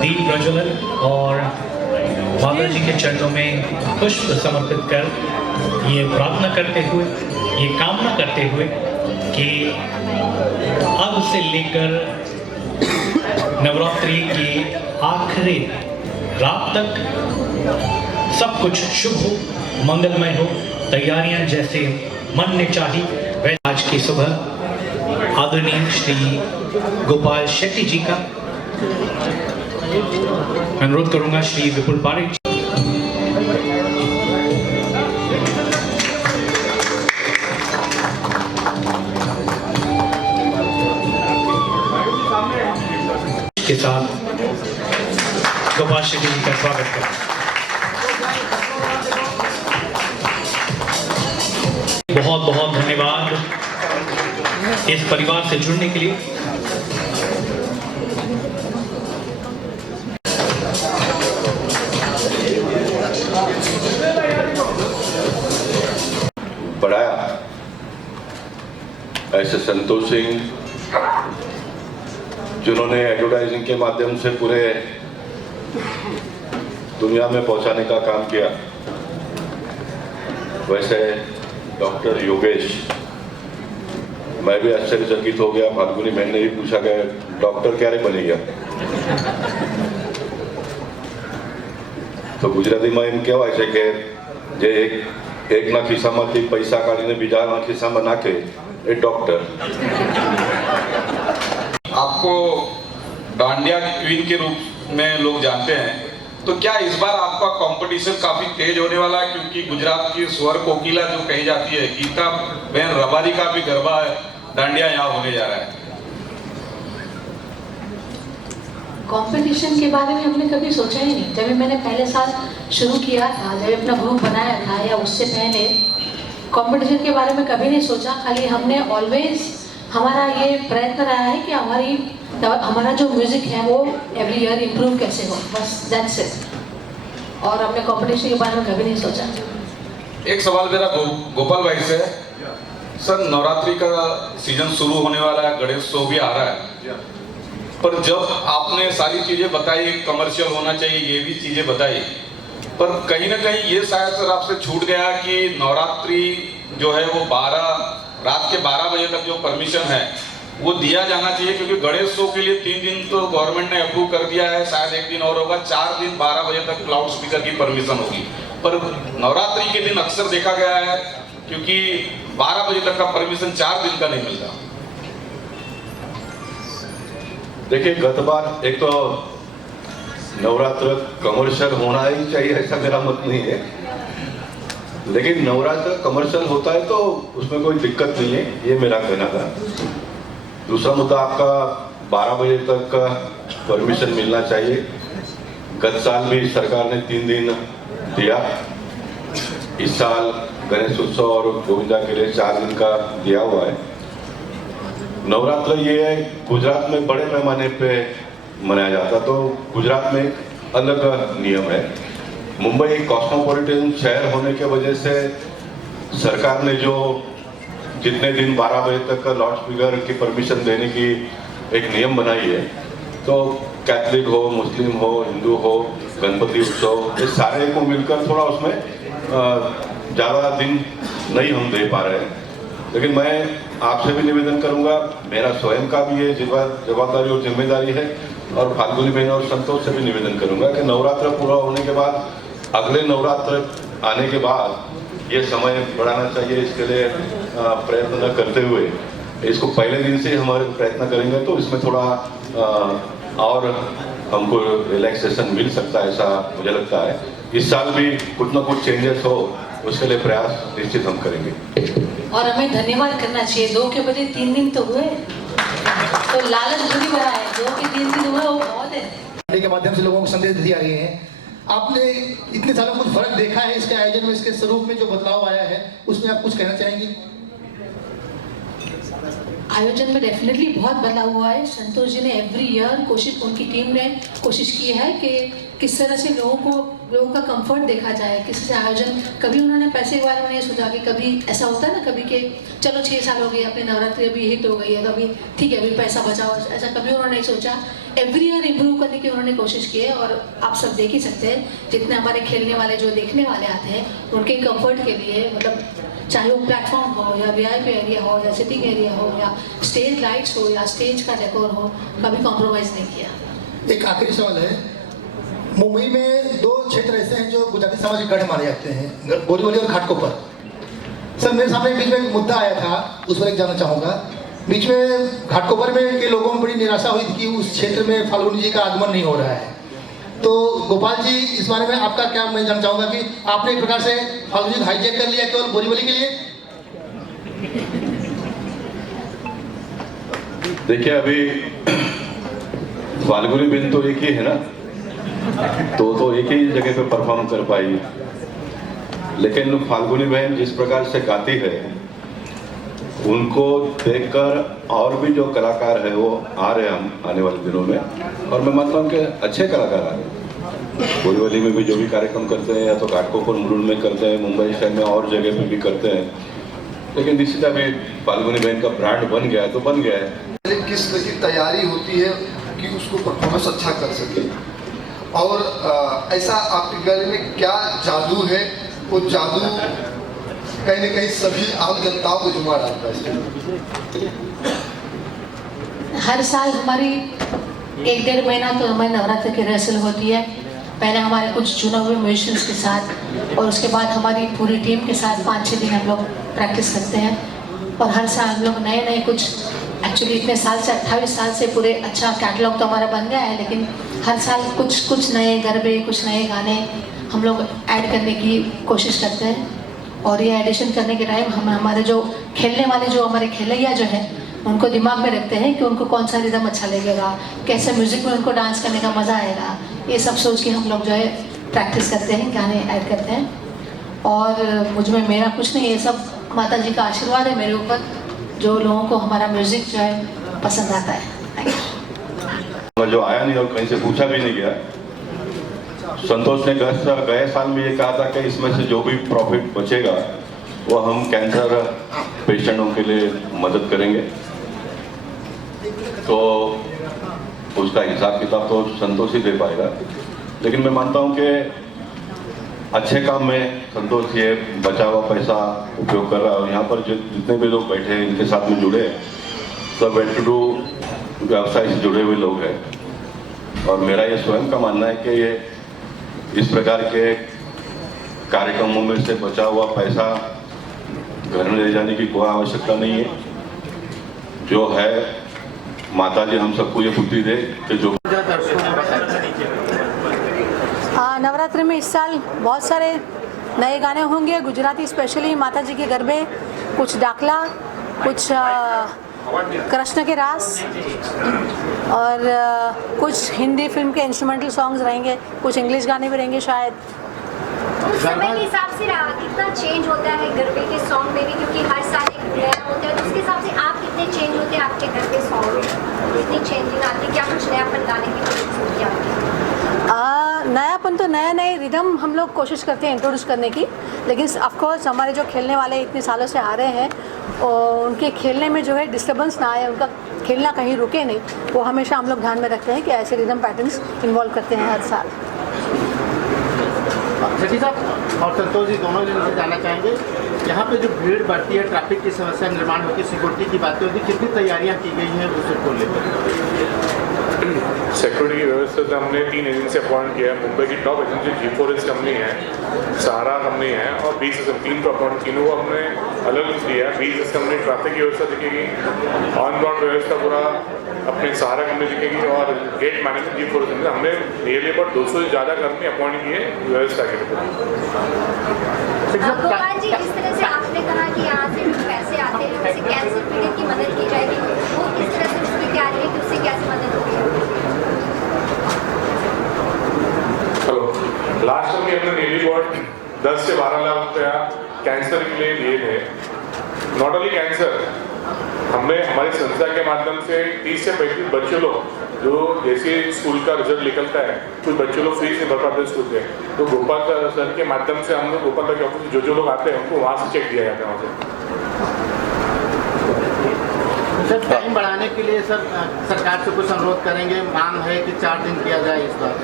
दीप प्रज्वलन और माता जी के चरणों में पुष्प समर्पित कर ये प्रार्थना करते हुए, ये कामना करते हुए कि अब से लेकर नवरात्रि की आखिरी रात तक सब कुछ शुभ हो, मंगलमय हो, तैयारियां जैसे मन ने चाही वह। आज की सुबह आदरणीय श्री गोपाल शेट्टी जी का अनुरोध करूंगा, श्री विपुल पारिक के साथ गोपाल शेट्टी जी का स्वागत करें। बहुत बहुत धन्यवाद इस परिवार से जुड़ने के लिए। बढ़ाया ऐसे संतोष सिंह जिन्होंने एडवर्टाइजिंग के माध्यम से पूरे दुनिया में पहुंचाने का काम किया, वैसे डॉक्टर योगेश, मैं भी आश्चर्यचकित हो गया। फाल्गुनी बहन ने भी पूछा कि डॉक्टर क्यारे बनी गया, तो गुजरातीમાં એમ કહેવાય છે કે જે એકના ખિસ્સામાંથી પૈસા કાઢીને બીજાના ખિસ્સામાં નાખે એ ડॉक्टर। आपको डांडिया क्वीन के रूप में लोग जानते हैं, तो क्या इस बार आपका कंपटीशन काफी तेज होने वाला है? क्योंकि गुजरात की स्वर कोकिला जो कही जाती है, गीता बहन रबारी का भी गरबा है, डांडिया यहाँ होने जा रहा है। कंपटीशन के बारे में हमने कभी सोचा ही नहीं। जब मैंने पहले साल शुरू किया था, जब अपना ग्रुप बनाया था, या उससे पहले कंपटीशन के बारे में कभी नहीं सोचा। खाली हमने ऑलवेज हमारा ये प्रयत्न रहा है कि हमारा जो म्यूजिक है वो एवरी ईयर इम्प्रूव कैसे हो, बस दैट्स इट। और हमने कंपटीशन के बारे में कभी नहीं सोचा। एक सवाल मेरा गोपाल भाई से, सर नवरात्रि का सीजन शुरू होने वाला है, गणेशोत्सव भी आ रहा है, पर जब आपने सारी चीजें बताई, कमर्शियल होना चाहिए, ये भी चीजें बताई, पर कहीं ना कहीं ये शायद सर आपसे छूट गया कि नवरात्रि जो है वो रात के 12 बजे तक जो परमिशन है वो दिया जाना चाहिए, क्योंकि गणेशोत्सव के लिए 3 दिन तो गवर्नमेंट ने अप्रूव कर दिया है, शायद 1 दिन और होगा, 4 दिन 12 बजे तक लाउड स्पीकर की परमिशन होगी। पर नवरात्रि के दिन अक्सर देखा गया है क्योंकि 12 बजे तक का परमिशन 4 दिन का नहीं मिलता। देखिए, गत बार एक तो नवरात्र कमर्शियल होना ही चाहिए ऐसा मेरा मत नहीं है, लेकिन नवरात्र कमर्शियल होता है तो उसमें कोई दिक्कत नहीं है, ये मेरा कहना था। दूसरा मुद्दा, आपका 12 बजे तक का परमिशन मिलना चाहिए। गत साल भी सरकार ने 3 दिन दिया, इस साल गणेश उत्सव और गोविंदा के लिए 4 दिन का दिया हुआ है। नवरात्र ये है, गुजरात में बड़े पैमाने पे मनाया जाता, तो गुजरात में एक अलग नियम है। मुंबई एक कॉस्मोपॉलिटन शहर होने के वजह से सरकार ने जो जितने दिन 12 बजे तक का लाउड स्पीकर की परमिशन देने की एक नियम बनाई है, तो कैथलिक हो, मुस्लिम हो, हिंदू हो, गणपति उत्सव, ये सारे को मिलकर थोड़ा उसमें ज़्यादा दिन नहीं हम दे पा रहे हैं। लेकिन मैं आपसे भी निवेदन करूंगा, मेरा स्वयं का भी ये जवाबदारी और जिम्मेदारी है, और फाल्गुनी बहन और संतोष से भी निवेदन करूंगा कि नवरात्र पूरा होने के बाद, अगले नवरात्र आने के बाद ये समय बढ़ाना चाहिए। इसके लिए प्रयत्न न करते हुए इसको पहले दिन से हमारे प्रयत्न करेंगे तो इसमें थोड़ा और हमको रिलैक्सेशन मिल सकता है, ऐसा मुझे लगता है। इस साल भी कुछ ना कुछ चेंजेस हो, उसके लिए प्रयास निश्चित हम करेंगे। और हमें धन्यवाद करना चाहिए, 2 के बजे 3 दिन तो हुए, तो लालच बुरी बड़ा है, 2 के 3 दिन हुए वो बहुत है। के माध्यम से लोगों को संदेश दिया गए हैं। आपने इतने सालों कुछ फर्क देखा है इसके आयोजन में, इसके स्वरूप में जो बदलाव आया है, उसमें आप कुछ कहना चाहेंगी? आयोजन में डेफिनेटली बहुत बदलाव हुआ है। संतोष जी ने एवरी ईयर कोशिश, उनकी टीम ने कोशिश की है कि किस तरह से लोगों का कंफर्ट देखा जाए, किस से आयोजन। कभी उन्होंने पैसे के बारे में नहीं सोचा कि कभी ऐसा होता है ना कभी कि चलो 6 साल हो गए अपनी नवरात्रि अभी हिट हो गई है तो अभी ठीक है अभी पैसा बचाओ, ऐसा कभी उन्होंने नहीं सोचा। एवरी ईयर इम्प्रूव करने की उन्होंने कोशिश की है और आप सब देख ही सकते हैं जितने हमारे खेलने वाले जो देखने वाले आते हैं उनके कंफर्ट के लिए, मतलब चाहे वो प्लेटफॉर्म हो या वीआईपी एरिया हो या सिटिंग एरिया हो या स्टेज लाइट्स हो या स्टेज का डेकोर हो, कभी कॉम्प्रोमाइज़ नहीं किया। एक आखिरी सवाल है, मुंबई में 2 क्षेत्र ऐसे हैं जो गुजराती समाज के गढ़ माने जाते हैं, बोरीवली और घाटकोपर। सर मेरे सामने बीच में एक मुद्दा आया था, उस पर एक जानना चाहूँगा। बीच में घाटकोपर में के लोगों में बड़ी निराशा हुई थी कि उस क्षेत्र में फाल्गुनी जी का आगमन नहीं हो रहा है। तो गोपाल जी इस बारे में आपका क्या, मैं जानना चाहूँगा कि आपने एक प्रकार से फाल्गुनी जी हाईजैक कर लिया केवल बोरीवली के लिए? देखिए अभी फाल्गुनी बिन तो एक ही है ना, तो एक ही जगह पे परफॉर्म कर पाई, लेकिन फाल्गुनी बहन जिस प्रकार से गाती है उनको देखकर और भी जो कलाकार है वो आ रहे हैं हम आने वाले दिनों में, और मैं मानता हूँ कि अच्छे कलाकार आ रहे हैं। बोरीवली में भी जो भी कार्यक्रम करते हैं या तो घाटकोपर मुरुड में करते हैं, मुंबई शहर में और जगह पे भी करते हैं, लेकिन निश्चित अभी फाल्गुनी बहन का ब्रांड बन गया है तो बन गया है। किस तरह की तैयारी होती है कि उसको परफॉर्मेंस अच्छा कर सके, और ऐसा आपके गले में क्या जादू है, वो जादू कहीं न कहीं सभी आम जनताओं को जुमा डालता है? हर साल हमारी 1-1.5 महीना तो हमारी नवरात्र की रिहर्सल होती है। पहले हमारे कुछ चुने हुए म्यूजिशियंस के साथ और उसके बाद हमारी पूरी टीम के साथ 5-6 दिन हम लोग प्रैक्टिस करते हैं। और हर साल हम लोग नए कुछ, एक्चुअली इतने साल से 28 साल से पूरे अच्छा कैटलॉग तो हमारा बन गया है, लेकिन हर साल कुछ नए गरबे, कुछ नए गाने हम लोग ऐड करने की कोशिश करते हैं। और ये एडिशन करने के टाइम हम हमारे जो खेलने वाले जो हमारे खेलैया जो है उनको दिमाग में रखते हैं कि उनको कौन सा रिदम अच्छा लगेगा, कैसे म्यूज़िक में उनको डांस करने का मज़ा आएगा, ये सब सोच के हम लोग जो है प्रैक्टिस करते हैं, गाने ऐड करते हैं। और मुझ में मेरा कुछ नहीं, ये सब माता जी का आशीर्वाद है मेरे ऊपर, जो लोगों को हमारा म्यूज़िक जो है पसंद आता है। जो आया नहीं और कहीं से पूछा भी नहीं गया, संतोष ने गए साल में ये कहा था कि इसमें से जो भी प्रॉफिट बचेगा वो हम कैंसर पेशेंटों के लिए मदद करेंगे, तो उसका हिसाब किताब तो संतोष ही दे पाएगा। लेकिन मैं मानता हूँ कि अच्छे काम में संतोष ये बचा हुआ पैसा उपयोग कर रहा है। यहाँ पर जितने भी लोग बैठे हैं इनके साथ में जुड़े सब वेल टू डू व्यवसाय से जुड़े हुए लोग हैं, और मेरा ये स्वयं का मानना है कि ये इस प्रकार के कार्यक्रमों में से बचा हुआ पैसा घर में ले जाने की कोई आवश्यकता नहीं है। जो है माता जी हम सबको ये बुद्धि दे कि जो नवरात्रि में इस साल बहुत सारे नए गाने होंगे, गुजराती स्पेशली माता जी के गरबे, कुछ डाकला, कुछ कृष्ण के रास और कुछ हिंदी फिल्म के इंस्ट्रूमेंटल सॉन्ग्स रहेंगे, कुछ इंग्लिश गाने भी रहेंगे शायद। उस समय के हिसाब से कितना चेंज होता है गरबे के सॉन्ग में भी, क्योंकि हर साल एक नया होता है, तो उसके हिसाब से आप कितने चेंज होते हैं आपके गरबे सॉन्ग में, कितनी चेंजिंग आती है, क्या कुछ नयापन लाने की कोशिश होती है? नयापन तो नए रिदम हम लोग कोशिश करते हैं इंट्रोड्यूस करने की, लेकिन ऑफकोर्स हमारे जो खेलने वाले इतने सालों से आ रहे हैं और उनके खेलने में जो है डिस्टर्बेंस ना आए, उनका खेलना कहीं रुके नहीं, वो हमेशा हम लोग ध्यान में रखते हैं कि ऐसे रिदम पैटर्न्स इन्वॉल्व करते हैं हर साल। जटी साहब और संतोष जी दोनों जन से जानना चाहेंगे, यहाँ पे जो भीड़ बढ़ती है, ट्रैफिक की समस्या निर्माण होती है, सिक्योरिटी की बातें होती है, कितनी तैयारियाँ की गई हैं उसको लेकर? सिक्योरिटी की व्यवस्था से हमने 3 एजेंसी अपॉइंट किया है। मुंबई की टॉप एजेंसी G4S कंपनी है, सहारा कंपनी है और BSS, 3 को अपॉइंट, तीनों को हमने अलग किया है। BSS कंपनी ट्रैफिक की व्यवस्था दिखेगी, ऑन ग्राउंड व्यवस्था पूरा अपनी सहारा कंपनी दिखेगी और गेट मैनेजमेंट G4S कंपनी। हमने नियरली अबाउट 200 से ज़्यादा कंपनी अपॉइंट किए व्यवस्था के लिए। गोपाल जी, इस तरह से आपने कहा कि यहाँ से पैसे आते हैं, जैसे कैंसर पीड़ित की मदद की जाएगी, वो किस तरह से उसकी तैयारी है कि उससे कैसे मदद होगी? लास्ट टाइम हमने नियरली अबाउट 10 से 12 लाख रुपया कैंसर के लिए दिए थे। नॉट ओनली कैंसर, हमने हमारी संस्था के माध्यम से 30 से 35 बच्चे लोग जो जैसे स्कूल का रिजल्ट निकलता है, कुछ बच्चे लोग फीस नहीं भर पाते स्कूल के, तो गोपाल सर के माध्यम से हम लोग गोपाल सर के ऑफिस जो लोग आते हैं उनको वहाँ से चेक दिया जाता है वहाँ से। सर टाइम बढ़ाने के लिए सर सरकार से कुछ अनुरोध करेंगे, मांग है कि 4 दिन किया जाए इस बार?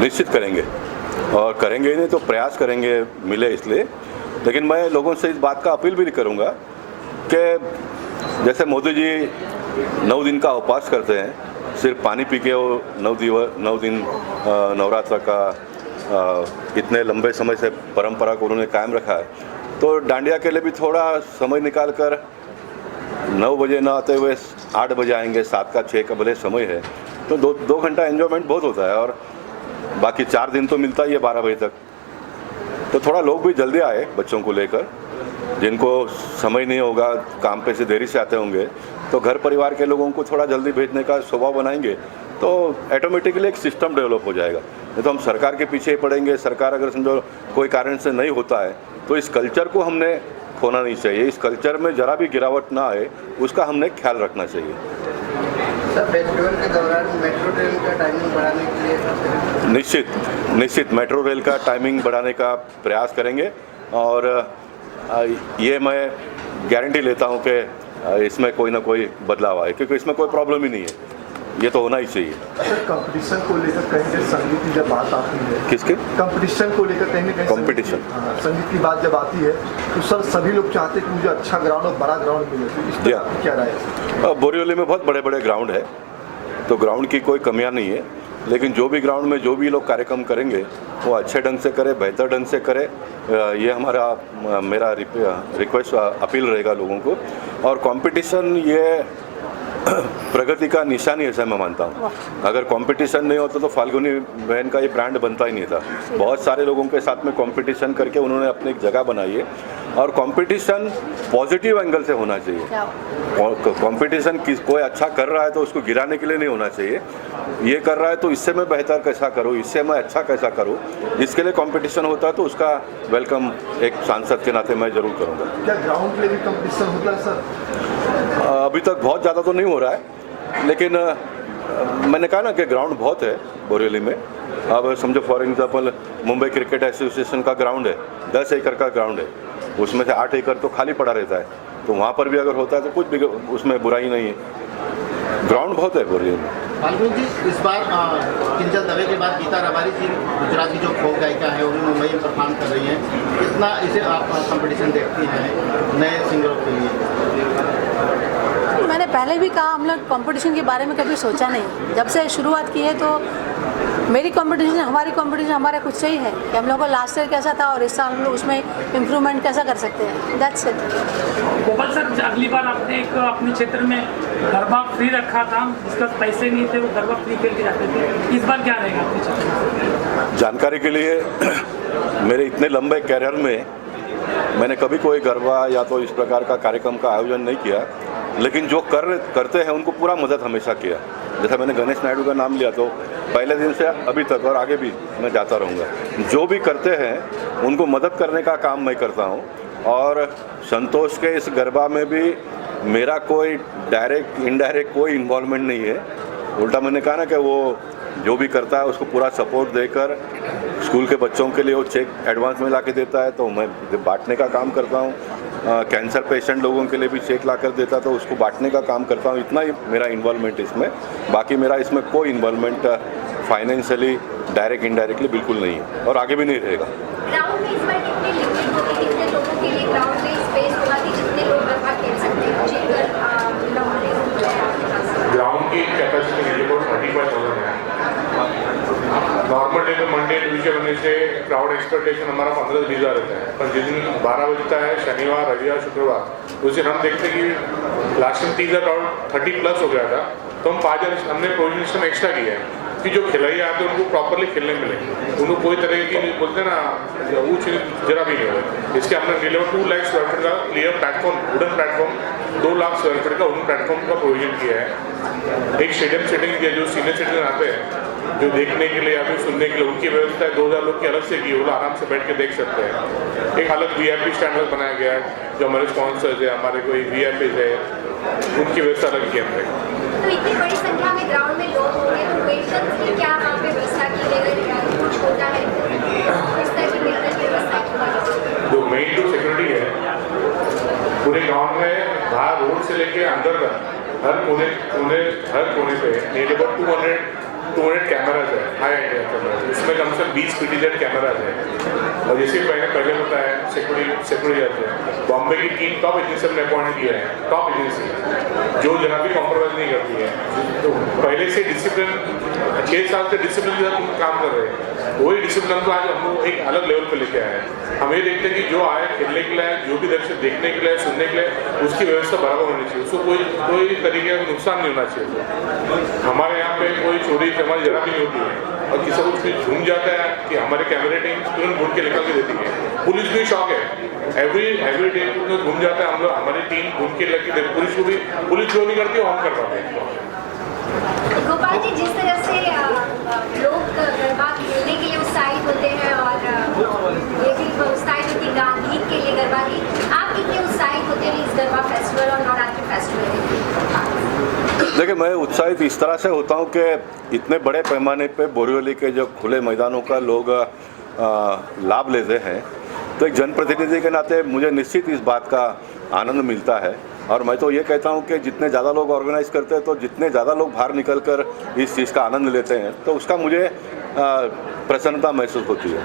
निश्चित करेंगे, और करेंगे ही नहीं तो प्रयास करेंगे मिले इसलिए। लेकिन मैं लोगों से इस बात का अपील भी करूंगा कि जैसे मोदी जी 9 दिन का उपवास करते हैं, सिर्फ पानी पी के वो 9 दिन नवरात्र का इतने लंबे समय से परंपरा को उन्होंने कायम रखा है, तो डांडिया के लिए भी थोड़ा समय निकाल कर 9 बजे ना आते हुए 8 बजे आएंगे, 7 का 6 का भले समय है, तो 2 घंटा एंजॉयमेंट बहुत होता है। और बाकी 4 दिन तो मिलता ही है 12 बजे तक, तो थोड़ा लोग भी जल्दी आए बच्चों को लेकर, जिनको समय नहीं होगा, काम पे से देरी से आते होंगे, तो घर परिवार के लोगों को थोड़ा जल्दी भेजने का स्वभाव बनाएंगे तो ऑटोमेटिकली एक सिस्टम डेवलप हो जाएगा। नहीं तो हम सरकार के पीछे ही पड़ेंगे। सरकार अगर समझो कोई कारण से नहीं होता है तो इस कल्चर को हमने खोना नहीं चाहिए, इस कल्चर में जरा भी गिरावट ना आए उसका हमने ख्याल रखना चाहिए। सर फेस्टिवल के दौरान मेट्रो ट्रेन का टाइमिंग बढ़ाने के लिए निश्चित मेट्रो रेल का टाइमिंग बढ़ाने का प्रयास करेंगे, और ये मैं गारंटी लेता हूँ कि इसमें कोई ना कोई बदलाव आए, क्योंकि इसमें कोई प्रॉब्लम ही नहीं है, ये तो होना ही चाहिए। सर कंपटीशन को लेकर कहीं ना संगीत की जब बात आती है, किसके कंपटीशन को लेकर कहीं ना कहीं कंपटीशन, संगीत की बात जब आती है तो सर सभी लोग चाहते हैं कि मुझे अच्छा ग्राउंड और बड़ा ग्राउंड मिले, तो इस पर आपकी क्या राय है? बोरीवली में बहुत बड़े बड़े ग्राउंड है, तो ग्राउंड की कोई कमियां नहीं है, लेकिन जो भी ग्राउंड में जो भी लोग कार्यक्रम करेंगे वो अच्छे ढंग से करे, बेहतर ढंग से करे, ये मेरा रिक्वेस्ट अपील रहेगा लोगों को। और कंपटीशन ये प्रगति का निशानी ऐसा मैं मानता हूँ। अगर कंपटीशन नहीं होता तो फाल्गुनी बहन का ये ब्रांड बनता ही नहीं था। बहुत सारे लोगों के साथ में कंपटीशन करके उन्होंने अपनी एक जगह बनाई है, और कंपटीशन पॉजिटिव एंगल से होना चाहिए। कंपटीशन कोई अच्छा कर रहा है तो उसको गिराने के लिए नहीं होना चाहिए, ये कर रहा है तो इससे मैं बेहतर कैसा करूँ, इससे मैं अच्छा कैसा करूँ, इसके लिए कंपटीशन होता है तो उसका वेलकम एक सांसद के नाते मैं जरूर करूँगा। क्या ग्राउंड के लिए भी कंपटीशन होता है सर? अभी तक बहुत ज़्यादा तो नहीं हो रहा है, लेकिन मैंने कहा ना कि ग्राउंड बहुत है बोरीवली में। अब समझो for example Mumbai cricket association का ग्राउंड है, 10 एकड़ का ग्राउंड है, उसमें से 8 एकड़ तो खाली पड़ा रहता है, तो वहाँ पर भी अगर होता है तो कुछ भी उसमें बुराई नहीं है। ग्राउंड बहुत है बोरीवली में। फाल्गुनी जी, इस बार किंजल दवे के बाद गीता रबारी जी गुजरात की जो फोक गायिका है वो भी मुंबई में परफॉर्म कर रही हैं, कितना इसे आप कंपटीशन देखती हैं नए सिंगरों के लिए? मैंने पहले भी कहा, हम लोग कंपटीशन के बारे में कभी सोचा नहीं। जब से शुरुआत की है तो मेरी कंपटीशन हमारा कुछ सही है कि हम लोग को लास्ट ईयर कैसा था और इस साल हम लोग उसमें इम्प्रूवमेंट कैसा कर सकते हैं। That's it. गोपाल सर, अगली बार आपने एक अपने क्षेत्र में गरबा फ्री रखा था, जिसका पैसे नहीं थे वो गरबा फ्री खेल के जाते थे, इस बार क्या रहेगा आपके क्षेत्र में? जानकारी के लिए मेरे इतने लंबे कैरियर में मैंने कभी कोई गरबा या तो इस प्रकार का कार्यक्रम का आयोजन नहीं किया, लेकिन जो करते हैं उनको पूरा मदद हमेशा किया। जैसा मैंने गणेश नायडू का नाम लिया तो पहले दिन से अभी तक और आगे भी मैं जाता रहूँगा। जो भी करते हैं उनको मदद करने का काम मैं करता हूँ, और संतोष के इस गरबा में भी मेरा कोई डायरेक्ट इनडायरेक्ट कोई इन्वॉल्वमेंट नहीं है। उल्टा मैंने कहा ना कि वो जो भी करता है उसको पूरा सपोर्ट देकर स्कूल के बच्चों के लिए वो चेक एडवांस में ला के देता है तो मैं बांटने का काम करता हूँ। कैंसर पेशेंट लोगों के लिए भी चेक ला कर देता तो उसको बांटने का काम करता हूँ। इतना ही मेरा इन्वॉल्वमेंट इसमें, बाकी मेरा इसमें कोई इन्वॉल्वमेंट फाइनेंशियली डायरेक्ट इनडायरेक्टली बिल्कुल नहीं है और आगे भी नहीं रहेगा। ग्राउंड में इस बार कितनी लिमिट होगी, कितने लोगों के लिए ग्राउंड में स्पेस होगा कि जितने लोग गरबा खेल सकते हैं? ग्राउंड की कैपेसिटी रिपोर्ट 35,000 है। नॉर्मल डे में Monday Tuesday Wednesday crowd expectation हमारा 15-20,000 रहता है, पर जिस दिन 12 बजता है शनिवार रविवार शुक्रवार उस दिन हम देखते हैं कि लास्ट टाइम 30,000 क्राउड 30+ हो गया था, तो हम 5,000 हमने प्रोविजन एक्स्ट्रा किया है। कि जो खिलाड़ी आते हैं उनको प्रॉपरली खेलने मिले, उनको कोई तरह की बोलते हैं ना ऊँच जरा भी नहीं हो। इसके हमने डिलीवर 2 लाख स्क्वायर फीट का clear platform, wooden platform 2 lakh square feet का वुडन प्लेटफॉर्म का प्रोविजन किया है। एक स्टेडियम सेटिंग किया, जो सीनियर सिटीजन आते हैं जो देखने के लिए या फिर सुनने के लिए, उनकी व्यवस्था है 2000 लोग की अलग से की, वो लोग आराम से बैठ के देख सकते हैं। एक अलग VIP स्टैंडर्ड बनाया गया है, जो हमारे स्पॉन्सर्स है, हमारे कोई VIPs है, उनकी व्यवस्था अलग की हमने। तो इतनी बड़ी संख्या में ग्राउंड में लोग होंगे तो पेशेंट्स की क्या वहाँ पे व्यवस्था की गई, कुछ होता है इस तरह की बेहतर व्यवस्था की? जो मेन जो सिक्योरिटी है पूरे गांव में, बाहर रोड से लेके अंदर तक हर कोने पे नियर अबाउट 200 कैमराज है, हाई एंड कैमराज। इसमें कम से कम 20 PTZ कैमराज है। और जैसे मैंने पहले बताया सिक्योरिटी जाते हैं, बॉम्बे की 3 टॉप एजेंसी हमने अपॉइंट किया है, टॉप एजेंसी जो जरा भी कॉम्प्रोमाइज नहीं करती है। तो पहले से डिसिप्लिन 6 साल से डिसिप्लिन के साथ काम कर रहे हैं, वही डिसिप्लिन को आज हम लोग एक अलग लेवल पे लेके आए हैं। हम ये देखते हैं कि जो आए खेलने के लिए, जो भी दर्शक देखने के लिए, सुनने के लिए, उसकी व्यवस्था बराबर होनी चाहिए, उसको कोई तरीके का नुकसान नहीं होना चाहिए। हमारे यहाँ पे कोई चोरी चमारी जरा भी नहीं होती है, और किसी कुछ भी घूम जाता है कि हमारे कैमरे टीम तुरंत ढूंढ के निकल के देती है। पुलिस भी शौक है, एवरी डे घूम जाता है, हम लोग हमारी टीम घूम के लेके देती, पुलिस जो नहीं करती वो हम कर पाते हैं। गोपाल जी, जिस तरह से लोग गरबा खेलने के लिए उत्साहित होते हैं और ये भी उत्साहित होती है गीत के लिए, गरबा गीत, आप कितने उत्साहित होते हैं इस गरबा फेस्टिवल और नवरात्रि फेस्टिवल? देखिए, मैं उत्साहित इस तरह से होता हूँ कि इतने बड़े पैमाने पे बोरीवली के जो खुले मैदानों का लोग लाभ लेते हैं, तो एक जनप्रतिनिधि के नाते मुझे निश्चित इस बात का आनंद मिलता है। और मैं तो ये कहता हूँ कि जितने ज़्यादा लोग ऑर्गेनाइज करते हैं, तो जितने ज़्यादा लोग बाहर निकल कर इस चीज़ का आनंद लेते हैं, तो उसका मुझे प्रसन्नता महसूस होती है।